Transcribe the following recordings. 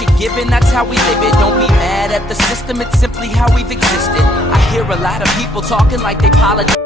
what you're given, that's how we live it. Don't be mad at the system, it's simply how we've existed. I hear a lot of people talking like they politics.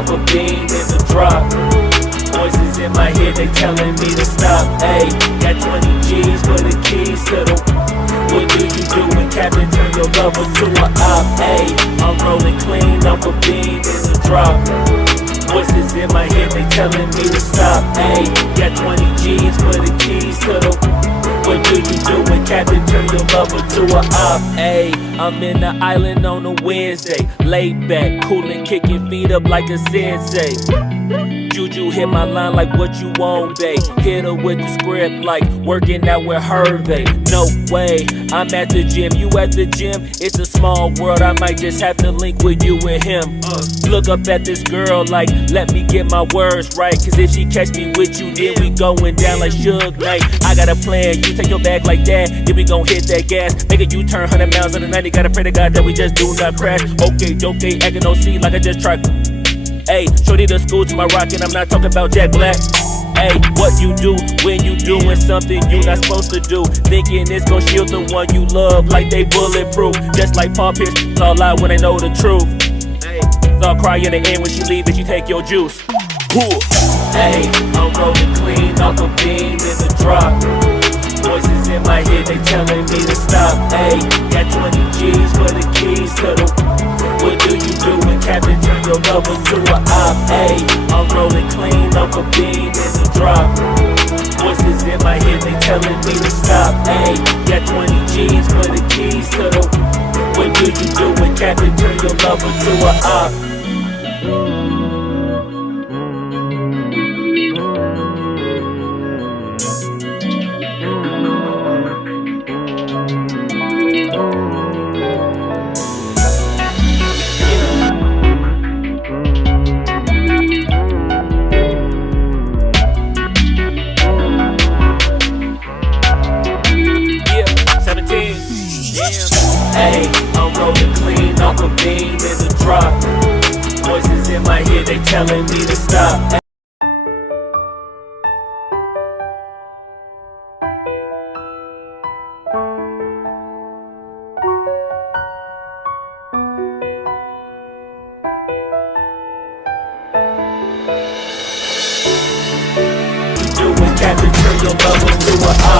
off a beam in the drop. Voices in my head, they telling me to stop. Ayy, got 20 G's for the keys to the. What do you do when Captain turn your lover to a op? Ayy, I'm rolling clean off a beam in the drop. Voices in my head, they telling me to stop. Ayy, got 20 G's for the keys to the. What do you do when Captain turn your lover to a op? Ayy, I'm in the island on a Wednesday, laid back, coolin', kicking feet up like a sensei. Juju hit my line like what you want, babe. Hit her with the script like working out with Hervey. No way, I'm at the gym, you at the gym. It's a small world, I might just have to link with you and him. Look up at this girl like, let me get my words right. Cause if she catch me with you, then we going down like Suge Knight. I got a plan, you take your bag like that, then we gon' hit that gas. Make a U-turn 100 miles on the 90, gotta pray to God that we just do not crash. Okay, acting no C like I just tried. Ayy, shorty the school to my rocket, I'm not talking about Jack Black. Ayy, what you do when you doing something you not supposed to do? Thinking it's gon' shield the one you love like they bulletproof. Just like Paul Pierce, all out when they know the truth. Ayy, I'll cry in the end when she leave and she take your juice. Ayy, I'm rolling clean off a beam in the drop. Voices in my head, they telling me to stop. Ayy, got 20 G's for the keys to the. What do you do when Captain turn your lover to a op? Ayy, I'm rolling clean off a beam in the drop. Voices in my head, they telling me to stop. Ayy, got 20 G's for the keys to the. What do you do when Captain turn your lover to a op? Ayy, I'm rolling clean off a beam in the drop. Voices in my head, they telling me to stop. You do when Captain turn your lover to a op.